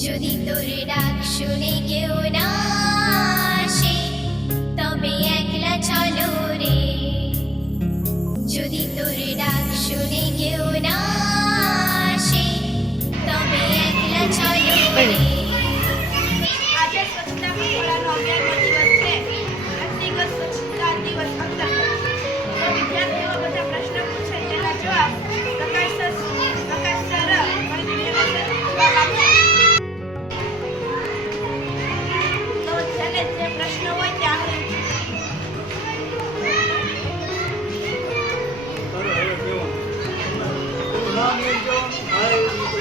যদি তোর ডাক শুনে কেউ না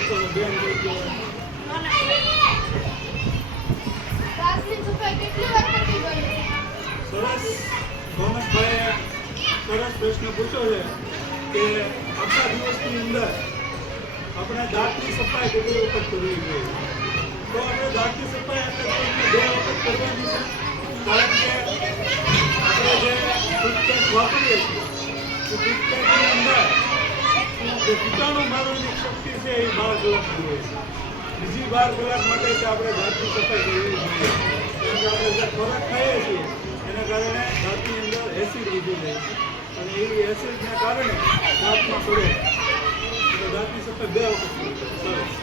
સરસ રોનકભાઈએ સરસ પ્રશ્ન પૂછ્યો છે કે આખા દિવસની અંદર આપણે દાંતની સફાઈ કેટલી વખત કરવી જોઈએ તો આપણે દાંતની સફાઈ બે વખત કરવાની છે કારણ કે આપણે જે ટૂથપેસ્ટ વાપરીએ છીએ ટૂથપેસ્ટની અંદર જે કીટાણુ મારવાની શક્તિ છે એ બાર કલાકની હોય છે. બીજી બાર કલાક માટે કે આપણે દાંતની સફાઈ કરવી જોઈએ. કેમ કે આપણે જે ખોરાક ખાઈએ છીએ, એના કારણે દાંતની અંદર એસિડ વધી જાય અને એ એસિડના કારણે દાંતમાં પડે એટલે દાંતની સફાઈ બે વખત સરસ.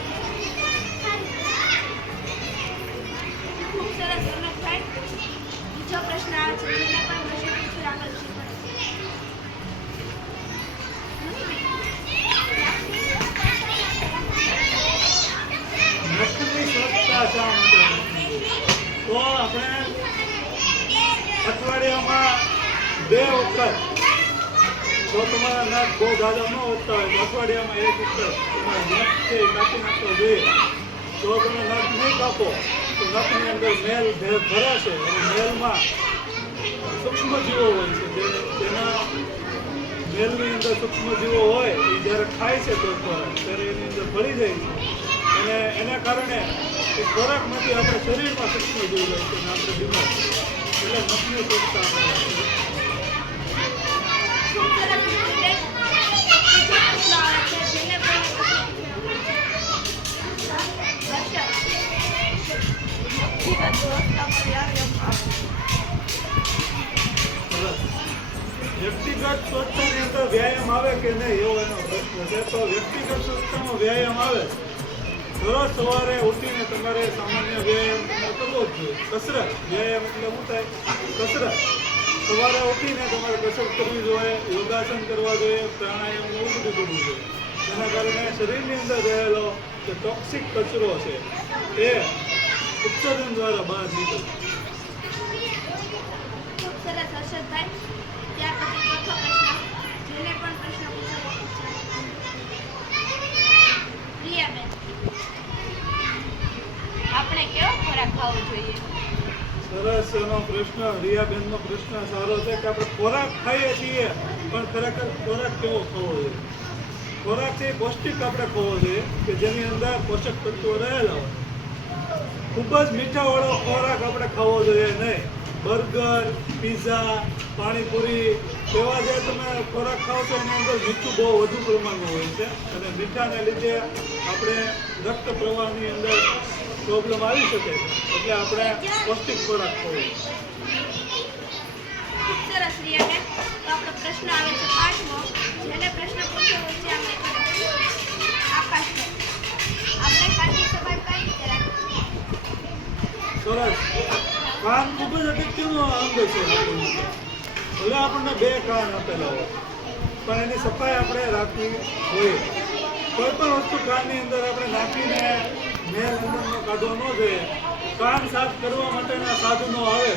બીજો પ્રશ્ન આવે છે જેને પણ પ્રશ્ન પૂછ્યો આગળ શીખવાડશે નખની સ્વચ્છતા શા માટે રાખવી? તો આપણે અઠવાડિયામાં બે વખત જો તમારા નાક બહુ દાદા ન હોતા હોય અઠવાડિયામાં એક વખત તમારા નાક છે કાપી નાખવા જોઈએ જો તમે નાક નહીં કાપો, તો નાકની અંદર મેલ ભરાશે. અને મેલમાં સૂક્ષ્મ જીવો હોય છે. જે તેના મેલની અંદર સૂક્ષ્મ જીવો હોય, એ જ્યારે ખાય છે તો ત્યારે એની અંદર ભરી જાય છે. અને એના કારણે એ ખોરાકમાંથી આપણા શરીરમાં સૂક્ષ્મ જીવ જાય છે આપણે બીમાર વ્યક્તિગત સ્વચ્છ સ્વચ્છતાની અંદર વ્યાયામ આવે કે નહીં એવો એનો પ્રશ્ન છે. તો વ્યક્તિગત સ્વચ્છતામાં વ્યાયામ આવે. દરરોજ સવારે ઉઠીને તમારે સામાન્ય વ્યાયામ કરવો જ જોઈએ. કસરત, વ્યાયામ એટલે શું થાય? કસરત. સવારે ઉઠીને તમારે કસરત કરવી જોઈએ, યોગાસન કરવા જોઈએ, પ્રાણાયામ એવું બધું કરવું જોઈએ. એના કારણે શરીરની અંદર રહેલો જે ટોક્સિક કચરો છે, એ ઉત્સર્જન દ્વારા બહાર નીકળે. આપણે કેવો ખોરાક ખાવો જોઈએ? સરસ, એનો પ્રશ્ન, રિયાબેનનો પ્રશ્ન સારો છે કે આપણે ખોરાક ખાઈએ છીએ, પણ ખરેખર ખોરાક કેવો ખાવો જોઈએ? ખોરાક છે પૌષ્ટિક આપણે ખાવો જોઈએ, કે જેની અંદર પોષક તત્વો રહેલા હોય. ખૂબ જ મીઠાવાળો ખોરાક આપણે ખાવો જોઈએ નહીં. બર્ગર, પીઝા, પાણીપુરી, એવા જે તમે ખોરાક ખાઓ છો, એની અંદર મીઠું બહુ વધુ પ્રમાણમાં હોય છે. અને મીઠાને લીધે આપણે રક્ત પ્રવાહની અંદર પ્રોબ્લેમ આવી શકે છે. એટલે આપણે પૌષ્ટિક ખોરાક ખાવો ખૂબ સરસ રિયાબેન તો આપણો પ્રશ્ન આવે છે પાંચમો. જેને પ્રશ્ન પૂછ્યો છે આપણે આકાશભાઈ આપણે કાનની સફાઈ કઈ રીતે સરસ. કાન ખૂબ જ અગત્યનો અંગ છે ભલે આપણને બે કાન આપેલા હોય પણ એની સફાઈ આપણે રાખવી જોઈએ. કોઈ પણ વસ્તુ કાનની અંદર આપણે નાખીને મેલ અંદરનો કાઢવો ન જોઈએ કાન સાફ કરવા માટેના સાધનો આવે.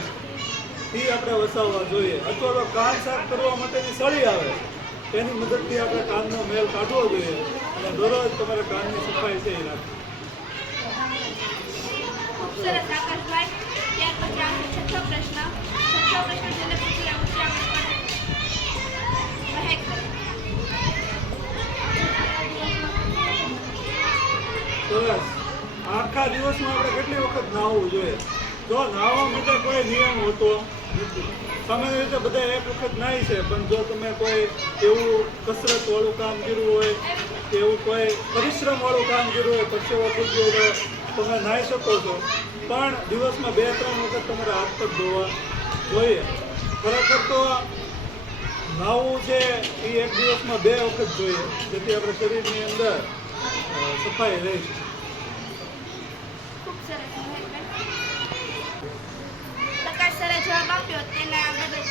એ આપણે વસાવવા જોઈએ. અથવા તો કાન સાફ કરવા માટેની સળી આવે. તેની મદદથી આપણે કાનનો મેલ કાઢવો જોઈએ. અને દરરોજ તમારે કાનની સફાઈ છે એ રાખવી. પ્રશ્ન. પ્રશ્ન દિવસમાં આપણે કેટલી વખત નાહવું જોઈએ? જો નાહવા માટે કોઈ નિયમ હોતો, સામાન્ય રીતે બધા એક વખત નાહી છે, પણ જો તમે કોઈ એવું કસરત વાળું કામ કર્યું હોય, કે એવું કોઈ પરિશ્રમ વાળું કામ કર્યું હોય પરસેવો ફૂટ્યો હોય તમે નાહી શકો છો. પણ દિવસમાં બે ત્રણ વખત તમારે હાથ પગ ધોવા જોઈએ. ખરેખર તો નાહવું છે એ એક દિવસમાં બે વખત જોઈએ, જેથી આપણે શરીરની અંદર સફાઈ રહી છે. પ્રકાશ સરે જવાબ આપ્યો તેના બદલ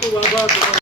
તમને